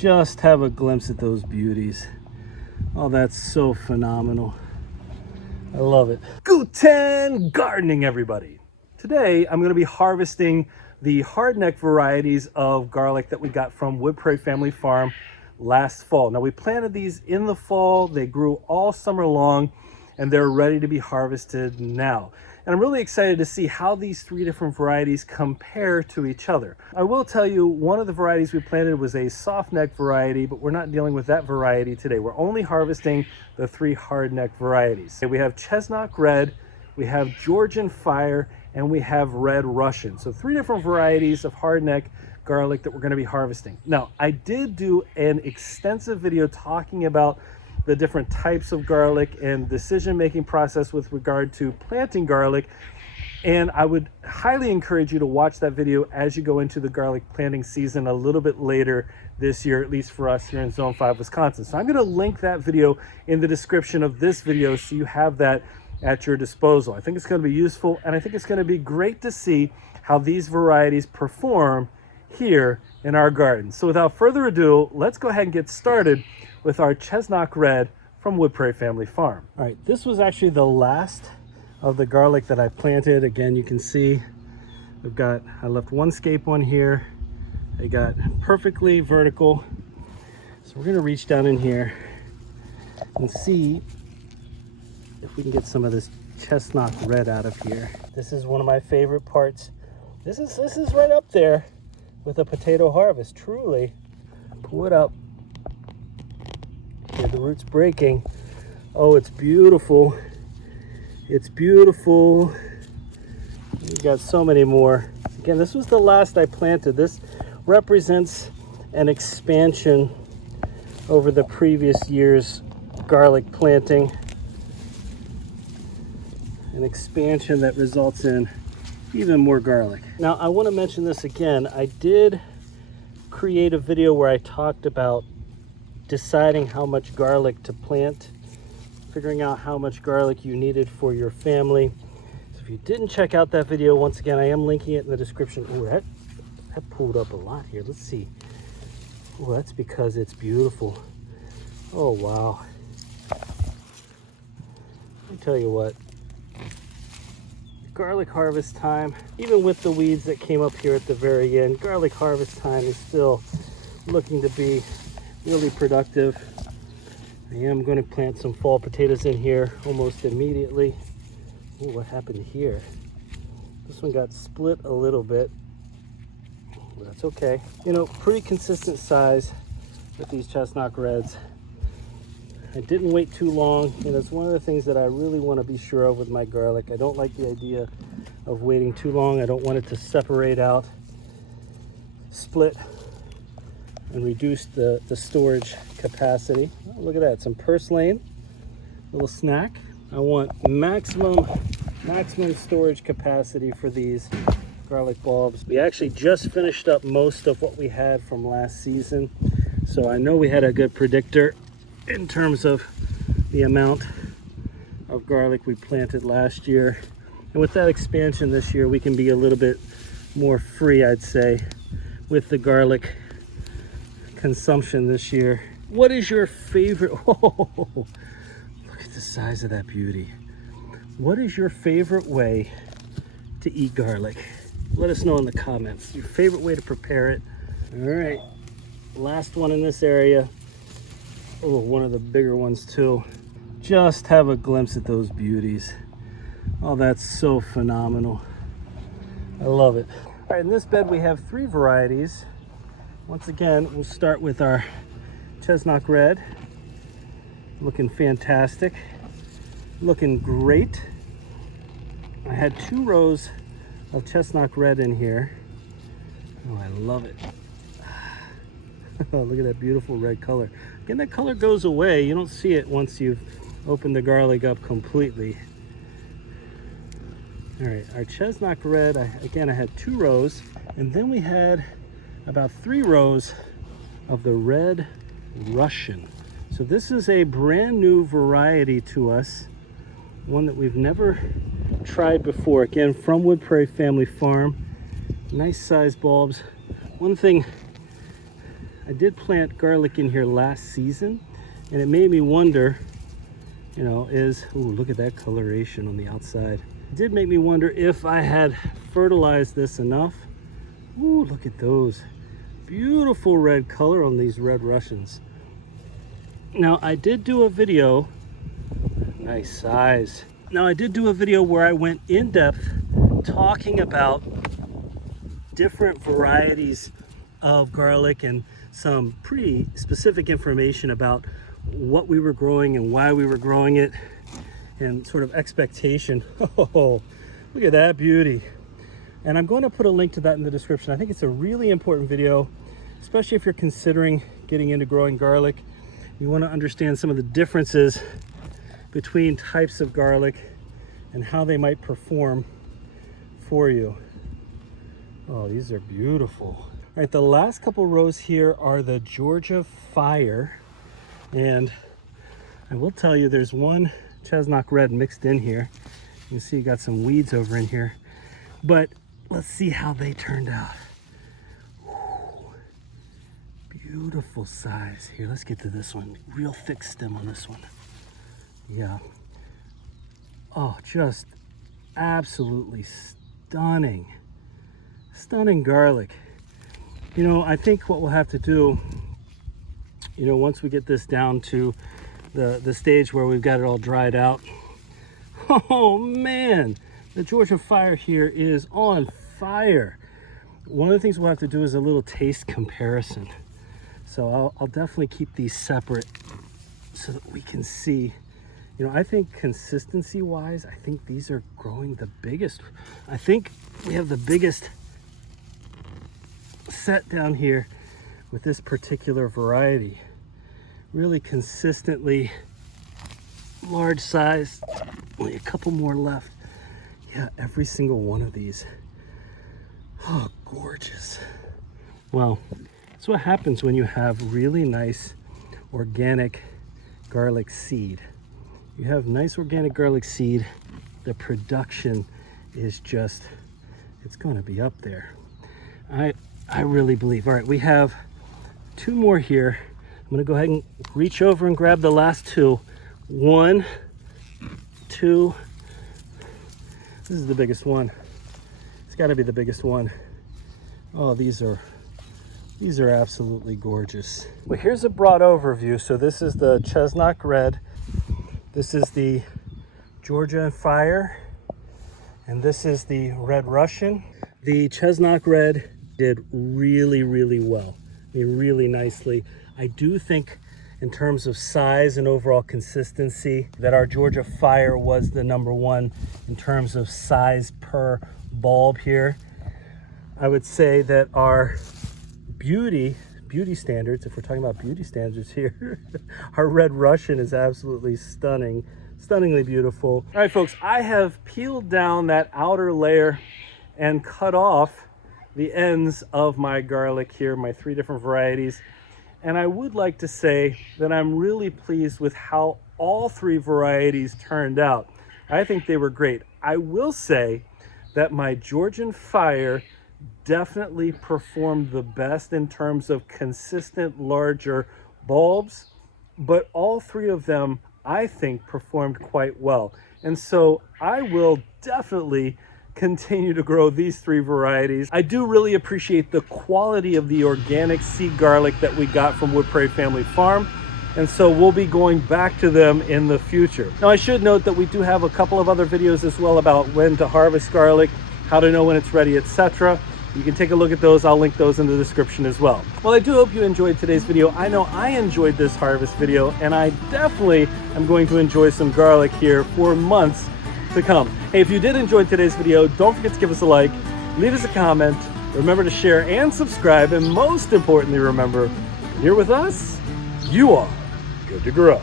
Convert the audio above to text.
Just have a glimpse at those beauties. Oh, that's so phenomenal. I love it. Guten gardening, everybody. Today, I'm going to be harvesting the Hardneck varieties of garlic that we got from Wood Prairie Family Farm last fall. Now, we planted these in the fall. They grew all summer long, and they're ready to be harvested now. And I'm really excited to see how these three different varieties compare to each other. I will tell you, one of the varieties we planted was a soft neck variety, but we're not dealing with that variety today. We're only harvesting the three hardneck varieties. We have Chesnok Red, we have Georgian Fire, and we have Red Russian. So three different varieties of hardneck garlic that we're going to be harvesting. Now, I did do an extensive video talking about the different types of garlic and decision-making process with regard to planting garlic, and I would highly encourage you to watch that video as you go into the garlic planting season a little bit later this year, at least for us here in Zone 5, Wisconsin. So I'm going to link that video in the description of this video so you have that at your disposal. I think it's going to be useful, and I think it's going to be great to see how these varieties perform here in our garden. So without further ado, let's go ahead and get started with our Chesnok Red from Wood Prairie Family Farm. All right, this was actually the last of the garlic that I planted. Again, you can see I left one scape one here. They got perfectly vertical. So we're gonna reach down in here and see if we can get some of this Chestnut Red out of here. This is one of my favorite parts. This is right up there with a potato harvest, truly. Pull it up. Here, the root's breaking. Oh, it's beautiful. It's beautiful. We got so many more. Again, this was the last I planted. This represents an expansion over the previous year's garlic planting. An expansion that results in even more garlic. Now, I want to mention this again. I did create a video where I talked about deciding how much garlic to plant, figuring out how much garlic you needed for your family. So if you didn't check out that video, once again, I am linking it in the description. Oh, that pulled up a lot here. Let's see. Oh, that's because it's beautiful. Oh, wow. Let me tell you what. Garlic harvest time, even with the weeds that came up here at the very end, garlic harvest time is still looking to be really productive. I am going to plant some fall potatoes in here almost immediately. Ooh, what happened here? This one got split a little bit. That's okay. You know, pretty consistent size with these Chestnok Reds. I didn't wait too long, and it's one of the things that I really want to be sure of with my garlic. I don't like the idea of waiting too long. I don't want it to separate out, split, and reduce the storage capacity. Oh, look at that, some purslane, little snack. I want maximum storage capacity for these garlic bulbs. We actually just finished up most of what we had from last season, so I know we had a good predictor in terms of the amount of garlic we planted last year. And with that expansion this year, we can be a little bit more free, I'd say, with the garlic consumption this year. What is your favorite? Oh, look at the size of that beauty. What is your favorite way to eat garlic? Let us know in the comments. Your favorite way to prepare it. All right, last one in this area. Oh, one of the bigger ones too. Just have a glimpse at those beauties. Oh, that's so phenomenal. I love it. All right, in this bed we have three varieties. Once again, we'll start with our Chesnok Red. Looking fantastic. Looking great. I had 2 rows of Chesnok Red in here. Oh, I love it. Oh, look at that beautiful red color. Again, that color goes away. You don't see it once you've opened the garlic up completely. All right, our Chesnok Red, again, I had 2 rows, and then we had about 3 rows of the Red Russian. So this is a brand new variety to us, one that we've never tried before. Again, from Wood Prairie Family Farm. Nice size bulbs. One thing I did plant garlic in here last season, and it made me wonder, you know, ooh, look at that coloration on the outside. It did make me wonder if I had fertilized this enough. Ooh, look at those. Beautiful red color on these red Russians. Now, I did do a video, nice size. Now, I did do a video where I went in depth talking about different varieties of garlic and some pretty specific information about what we were growing and why we were growing it and sort of expectation. Oh, look at that beauty. And I'm going to put a link to that in the description. I think it's a really important video, especially if you're considering getting into growing garlic. You want to understand some of the differences between types of garlic and how they might perform for you. Oh, these are beautiful. All right, the last couple rows here are the Georgian Fire. And I will tell you, there's one Chesnok Red mixed in here. You can see you got some weeds over in here. But let's see how they turned out. Ooh, beautiful size. Here, let's get to this one. Real thick stem on this one. Yeah. Oh, just absolutely stunning. Stunning garlic. You know, I think what we'll have to do, you know, once we get this down to the stage where we've got it all dried out. Oh man, the Georgian Fire here is on fire. One of the things we'll have to do is a little taste comparison. So I'll definitely keep these separate so that we can see. You know, I think consistency wise, I think these are growing the biggest. I think we have the biggest set down here with this particular variety. Really consistently large size. Only a couple more left. Yeah, every single one of these. Oh, gorgeous. Well, that's what happens when you have really nice organic garlic seed. You have nice organic garlic seed, the production is just, it's going to be up there. I really believe. All right, we have two more here. I'm going to go ahead and reach over and grab the last two. 1, 2. This is the biggest one. It's got to be the biggest one. Oh, these are absolutely gorgeous. Well, here's a broad overview. So this is the Chestnut Red. This is the Georgian Fire. And this is the Red Russian. The Chesnok Red did really, really well. I mean, really nicely. I do think in terms of size and overall consistency that our Georgian Fire was the #1 in terms of size per bulb here. I would say that our beauty standards, if we're talking about beauty standards here, our Red Russian is absolutely stunning, stunningly beautiful. All right, folks, I have peeled down that outer layer and cut off the ends of my garlic here, my 3 different varieties. And I would like to say that I'm really pleased with how all 3 varieties turned out. I think they were great. I will say that my Georgian Fire definitely performed the best in terms of consistent larger bulbs, but all 3 of them I think performed quite well. And so I will definitely continue to grow these 3 varieties. I do really appreciate the quality of the organic seed garlic that we got from Wood Prairie Family Farm, and so we'll be going back to them in the future. Now, I should note that we do have a couple of other videos as well about when to harvest garlic, how to know when it's ready, etc. You can take a look at those. I'll link those in the description as well. Well, I do hope you enjoyed today's video. I know I enjoyed this harvest video, and I definitely am going to enjoy some garlic here for months to come. Hey, if you did enjoy today's video, don't forget to give us a like, leave us a comment, remember to share and subscribe, and most importantly, remember, you're with us, you are good to grow.